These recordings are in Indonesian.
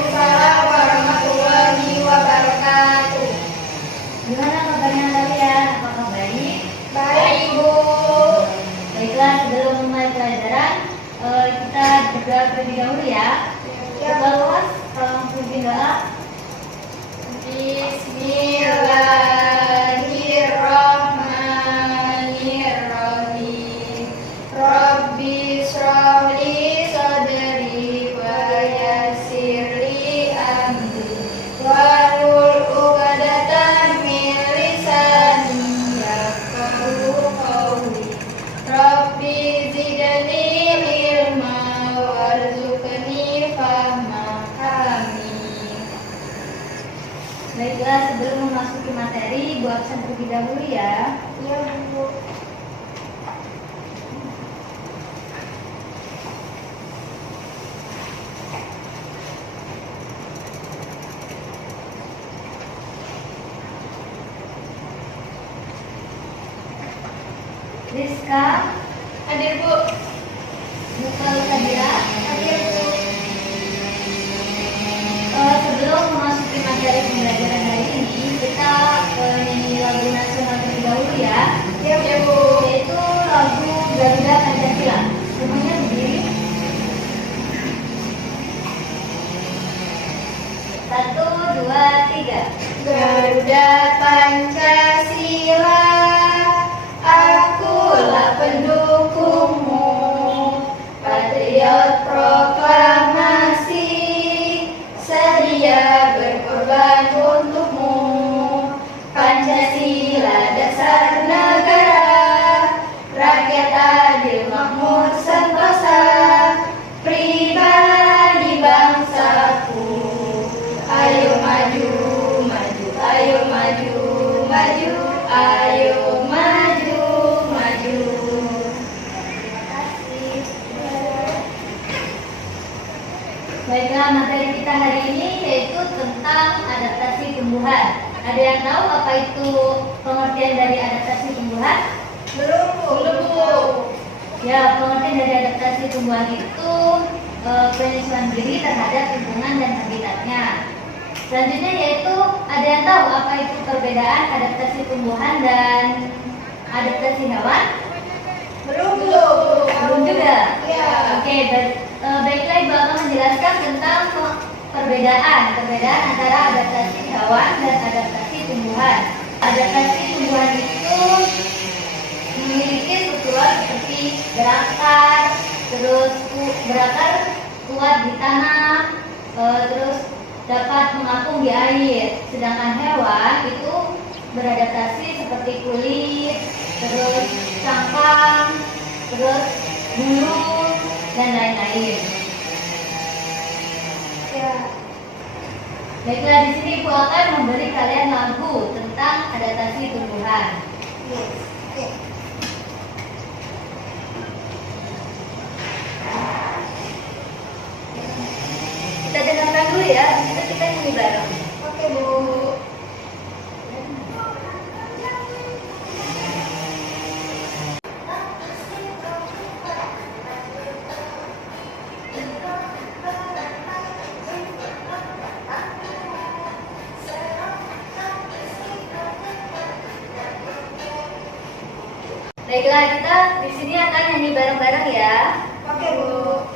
Waalaikumsalam warahmatullahi wabarakatuh. Gimana kabarnya kalian? Apakah baik? Baik, Bu. Baiklah, sebelum memulai pelajaran, kita berdoa terlebih dahulu ya. Kita luas, tolong pimpin doa. Bismillahirrahmanirrahim. Rabbi shrah li sadri wa yassir li amri wahlul 'uqdatam min lisani yafqahu qawli. Rabbi zidni ilma warzuqni fahma. Amin. Baiklah, sebelum memasuki materi, Bu absen terlebih dahulu ya. Ya, Bu. Rizka, Hadir, Bu. Mukalu Kadira. Hadir, Bu. Sebelum memasuki materi pembelajaran hari ini, kita nyanyi lagu nasional terlebih dahulu ya. Ya, Bu. Yaitu lagu Garuda Pancasila. Semuanya berdiri. 1, 2, 3. Garuda Pancasila, akulah pendukungmu, patriot proklamasi, sedia berkorban untukmu. Pancasila dasar negara, rakyat adil makmur sentosa, pribadi bangsaku. Ayo maju, maju, ayo maju, maju, ayo maju, maju. Terima kasih. Baiklah, materi kita hari ini yaitu tentang adaptasi tumbuhan. Ada yang tahu apa itu pengertian dari adaptasi tumbuhan? Belum, Bu. Ya, pengertian dari adaptasi tumbuhan itu penyesuaian diri terhadap lingkungan dan habitatnya. Selanjutnya yaitu ada yang tahu apa itu perbedaan adaptasi tumbuhan dan adaptasi hewan? Belum, Bu. Belum juga. Ya. Oke, baiklah Ibu akan menjelaskan tentang perbedaan antara adaptasi hewan dan adaptasi tumbuhan. Adaptasi tumbuhan itu memiliki struktur seperti berakar, terus berakar kuat di tanah, terus dapat mengapung di air. Sedangkan hewan itu beradaptasi seperti kulit, terus cangkang, terus bulu dan lain-lain. Ya. Baiklah, di sini Ibu akan memberi kalian lagu tentang adaptasi tumbuhan. Yes. Oke. Kita dengarkan dulu ya, kita nyanyi bareng. Oke, Bu. Baiklah, kita di sini akan nyanyi bareng-bareng ya. Oke, Bu.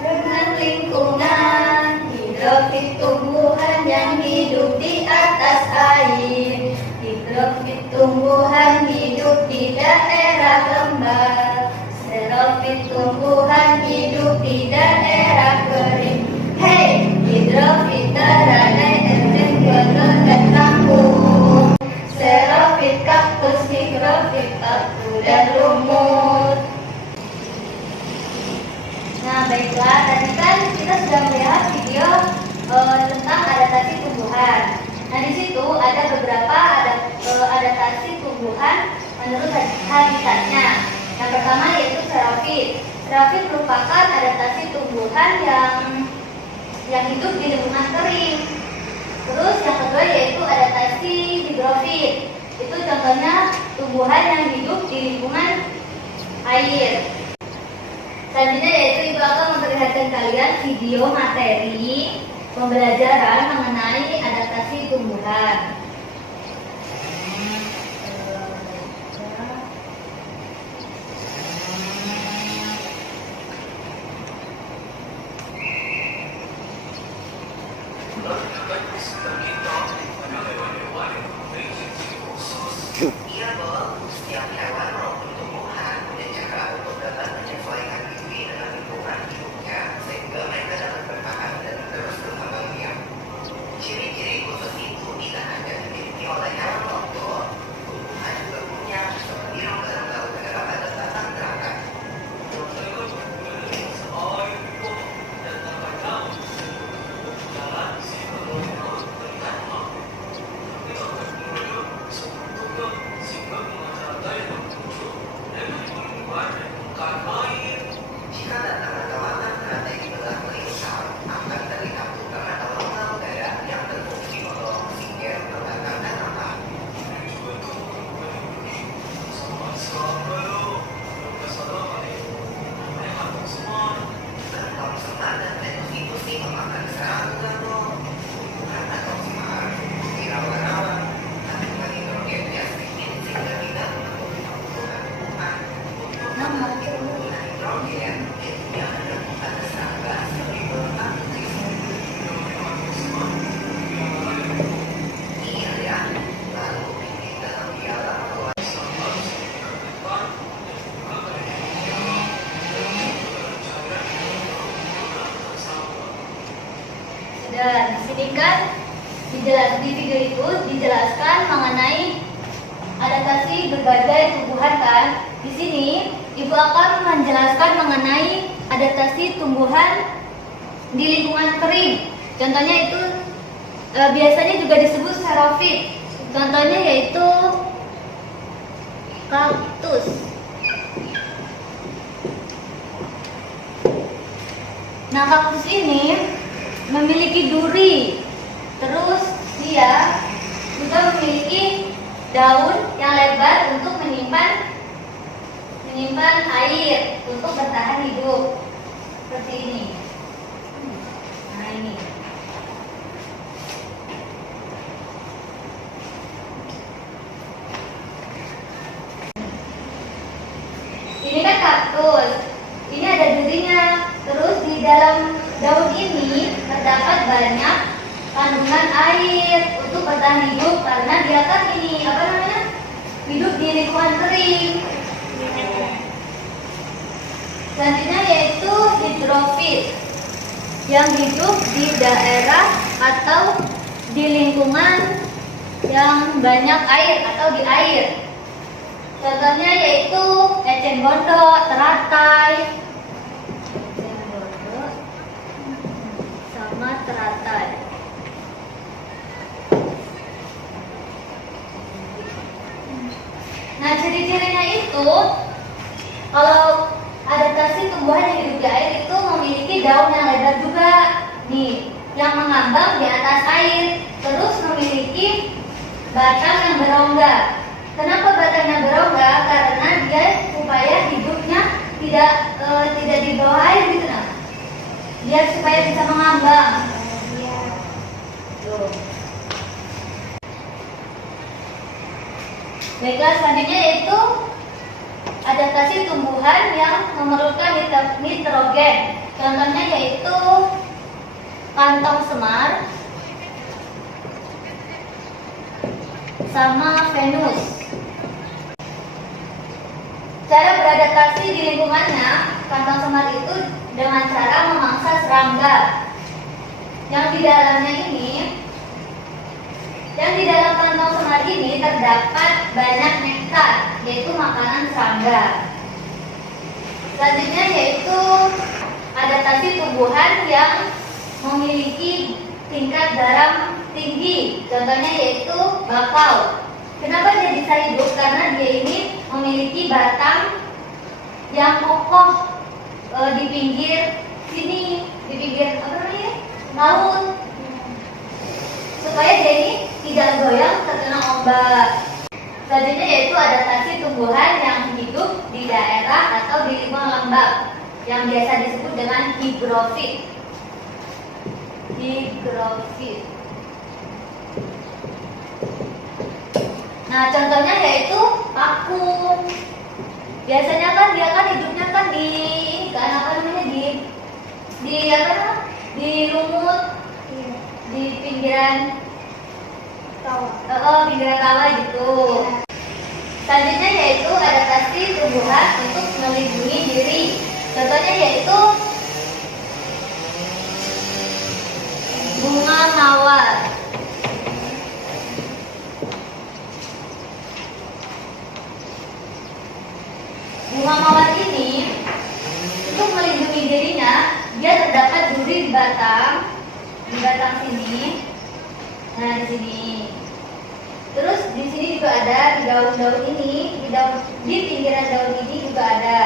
Dengan lingkungan, hidrofit tumbuhan yang hidup di atas air. Hidrofit tumbuhan hidup di daerah lembab. Xerofit tumbuhan hidup di daerah kering. Hey, hidrofit teratai terjun dan kampung. Xerofit kaktus, higrofit batu dan lumut. Nah, baiklah, tadi kan kita sudah melihat video tentang adaptasi tumbuhan. Nah, di situ ada beberapa adaptasi tumbuhan menurut habitatnya. Yang pertama yaitu xerofit. Xerofit merupakan adaptasi tumbuhan yang hidup di lingkungan kering. Terus yang kedua yaitu adaptasi higrofit. Itu contohnya tumbuhan yang hidup di lingkungan air. Selanjutnya yaitu Ibu akan memperlihatkan kalian video materi pembelajaran mengenai adaptasi tumbuhan. Iya, Bob. Setiap hewan maupun tumbuhan punya cara untuk dapat menyesuaikan diri dengan lingkungan hidupnya sehingga mereka dapat bertahan dan terus berkembang biak. Ciri-ciri khusus itu tidak hanya dimiliki oleh hewan lombok, tumbuhan juga punya, seperti rongga-rongga udara pada batang teratai. Jika datang kawasan teratai di belah melingkar, akan terlihat karena rongga udara yang berfungsi untuk oksigen, terbakar dan aman. Kantong semar dan Venus itu sih memakan serangga, Bob. Tumbuhan atau semar, di rawa-rawa, kandungan hidrogennya sedikit sehingga tidak menembus tumbuhan. Hidrogen itu yang mendukung pada serangga seperti beruang Iya ya, lalu di dalam piala keluar. Dan di sini kan di video itu dijelaskan mengenai adaptasi berbagai tumbuhan kan. Di sini Ibu akan menjelaskan mengenai adaptasi tumbuhan di lingkungan kering. Contohnya itu biasanya juga disebut xerofit. Contohnya yaitu kaktus. Nah, kaktus ini memiliki duri. Terus dia juga memiliki daun yang lebar untuk menyimpan air untuk bertahan hidup. Seperti ini. Nah, ini. Ini kan kaktus. Ini ada durinya. Terus di dalam daun ini terdapat banyak kandungan air untuk bertahan hidup karena dia kan ini hidup di lingkungan kering. Selanjutnya yaitu hidrofit yang hidup di daerah atau di lingkungan yang banyak air atau di air. Contohnya yaitu eceng gondok, teratai, sama teratai. Nah, ciri-cirinya itu kalau adaptasi tumbuhan yang hidup di air itu memiliki daun yang lebar juga nih, yang mengambang di atas air, terus memiliki batang yang berongga. Kenapa batangnya berongga? Karena dia supaya hidupnya tidak di bawah air gitu nah. Dia supaya bisa mengambang. Tuh. Baiklah, selanjutnya yaitu adaptasi tumbuhan yang memerlukan nitrogen. Contohnya yaitu kantong semar sama Venus. Cara beradaptasi di lingkungannya, kantong semar itu dengan cara memangsa serangga. Yang di dalam kantong semar ini terdapat banyak nektar, yaitu makanan serangga. Selanjutnya yaitu adaptasi tumbuhan yang memiliki tingkat garam tinggi. Contohnya yaitu bakau. Kenapa dia bisa hidup? Karena dia ini memiliki batang yang kokoh di pinggir sini, di pinggir laut, supaya dia ini tidak goyang terkena ombak. Selanjutnya yaitu adaptasi tumbuhan yang hidup di daerah atau di lingkungan lembab. yang biasa disebut dengan higrofit. Higrofit. Nah, contohnya yaitu paku. Biasanya kan dia kan hidupnya kan di kan apa namanya di apa di lumut, Iya. di pinggiran Tawa. pinggiran kawah gitu. Selanjutnya yaitu adaptasi tumbuhan untuk melindungi diri. Contohnya yaitu bunga mawar. Bunga mawar ini untuk melindungi dirinya, dia terdapat duri di batang sini. Nah, di sini. Terus di sini juga ada di daun-daun ini, di pinggiran daun ini juga ada.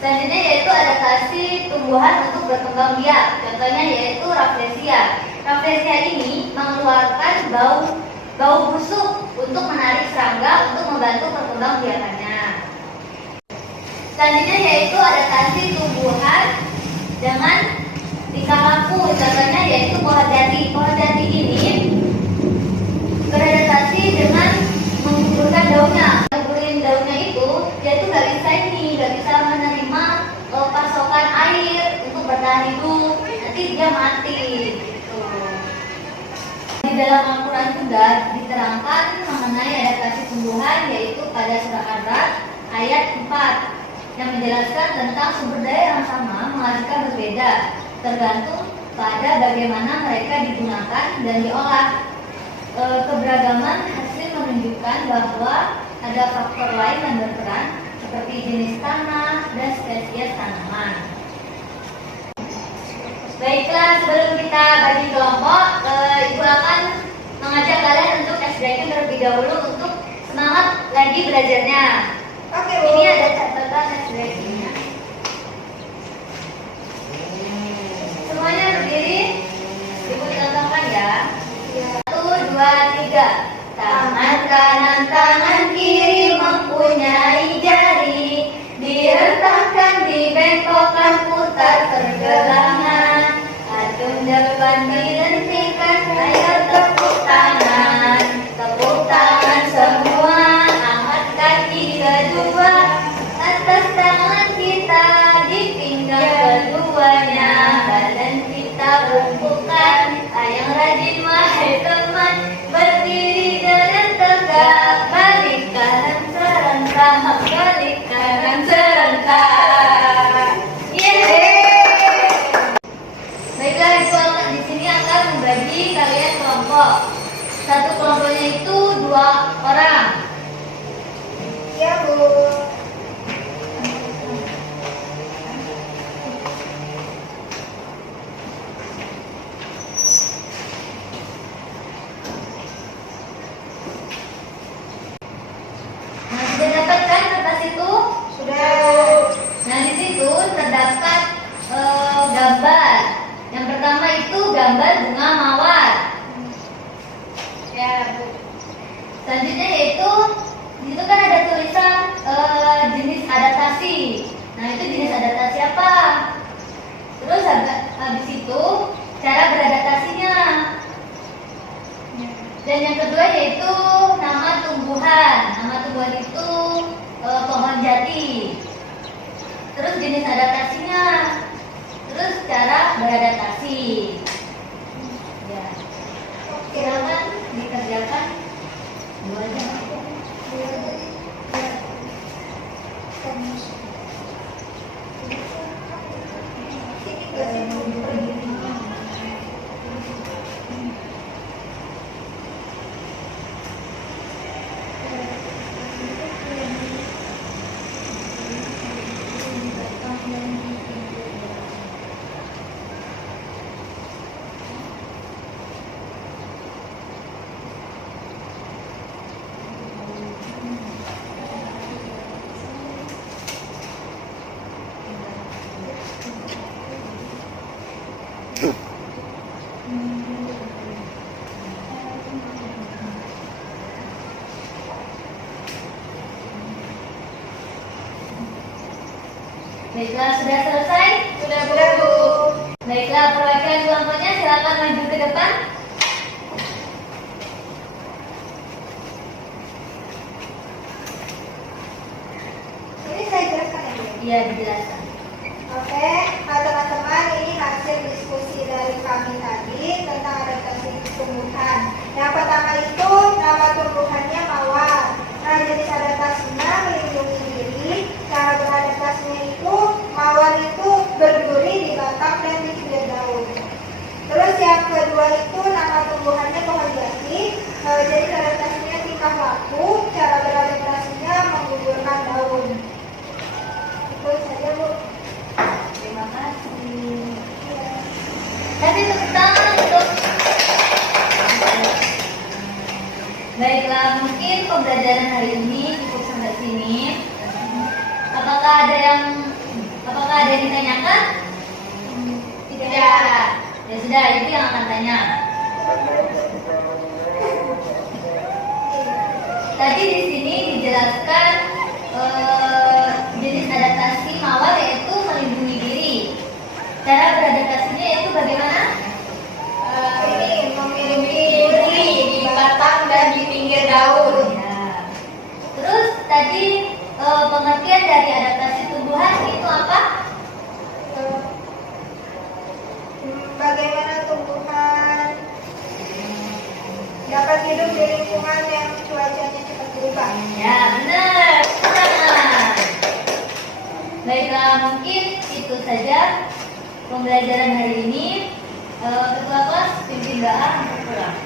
Selanjutnya yaitu adaptasi tumbuhan untuk berkembang biak. Contohnya yaitu Rafflesia. Rafflesia ini mengeluarkan bau busuk untuk menarik serangga untuk membantu perkembangbiakannya. Selanjutnya yaitu adaptasi tumbuhan dengan tingkah laku. Contohnya yaitu pohon jati. Pohon jati ini beradaptasi dengan menggugurkan daunnya. Menggugurin daunnya itu, dia tuh nggak bisa menerima pasokan air untuk bertahan hidup. Nanti dia mati. Gitu. Di dalam Al-Quran juga diterangkan mengenai adaptasi tumbuhan yaitu pada surah Ar-Ra'd ayat 4 yang menjelaskan tentang sumber daya yang sama menghasilkan berbeda tergantung pada bagaimana mereka digunakan dan diolah. Keberagaman hasil menunjukkan bahwa ada faktor lain yang berperan seperti jenis tanah dan spesies tanaman. Baiklah, sebelum kita bagi kelompok, Ibu akan mengajak kalian untuk SDQ terlebih dahulu untuk semangat lagi belajarnya. Oke, Bu. Ini ada catatan SDQ-nya. Semuanya berdiri, Ibu contohkan ya. Iya. 1, 2, 3. Tangan kanan, tangan kiri mempunyai jari, diletakkan, dibengkokkan, putar pergelangan. Acung depan dihentikan, ayo tepuk tangan. Tepuk tangan semua, angkat kaki kedua. Atas tangan kita, di pinggang keduanya. Badan kita bungkukan, yang rajin wahai teman. Berdiri dengan tegak, balik kanan serentak, balik kanan serentak. Yeay! Baiklah, Ibu akan di sini akan membagi kalian kelompok. Satu kelompoknya itu 2 orang. Iya, Bu. Nah, sudah dapat kan kertas itu? Sudah. Nah, di situ terdapat gambar. Yang pertama itu gambar bunga mawar. Ya, Bu. Selanjutnya yaitu di situ kan ada tulisan jenis adaptasi. Nah, itu jenis adaptasi apa? Terus habis itu cara beradaptasinya. Dan yang kedua yaitu nama tumbuhan. Nama tumbuhan itu pohon jati. Terus jenis adaptasinya. Terus cara beradaptasi. Ya. Silakan dikerjakan. 2 jam. Baiklah, sudah selesai? Sudah Bu. Baiklah, perwakilan kelompoknya silakan maju ke depan. Ini saya jelaskan ya Bu. Iya, dijelaskan. Oke, teman-teman, ini hasil diskusi dari kami tadi tentang adaptasi tumbuhan. Yang pertama itu nama tumbuhannya mawar. Nah, jenis adaptasinya melindungi diri. Cara beradaptasinya itu mawar itu berduri di batang dan di pinggir daun. Terus yang kedua itu nama tumbuhannya pohon jati. Jadi adaptasinya tingkah laku. Cara beradaptasinya menggugurkan daun. Itu saja Bu. Terima kasih. Kasih tepuk tangan untuk. Baiklah, mungkin pembelajaran hari ini cukup sampai sini. Apakah ada yang ditanyakan? Tidak. Ya sudah, itu yang akan tanya. Tadi di sini dijelaskan jenis adaptasi mawar yaitu melindungi diri. Cara beradaptasinya yaitu bagaimana? Ini memiliki duri di batang dan di pinggir daun. Ya. Terus tadi pengertian dari adaptasi tumbuhan itu apa? Bagaimana tumbuhan dapat hidup di lingkungan yang cuacanya cepat berubah? Ya, benar. Benar. Baiklah, mungkin itu saja pembelajaran hari ini. Ketua kelas pimpin doa untuk pulang.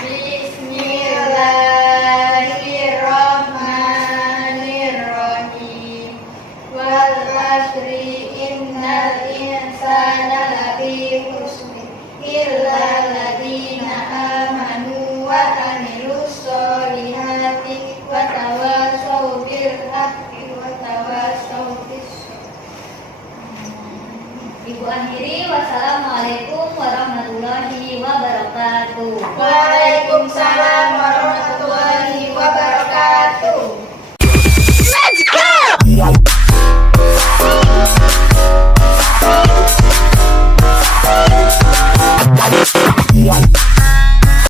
Bismillahirrahmanirrahim. Wal asri innal insana lafi khusr illa alladziina amanu wa amilus solihati wa tawassaw bil haqqi wa tawassaw bis Ibu akhiri, wassalamualaikum warahmatullahi wabarakatuh. Waalaikumsalam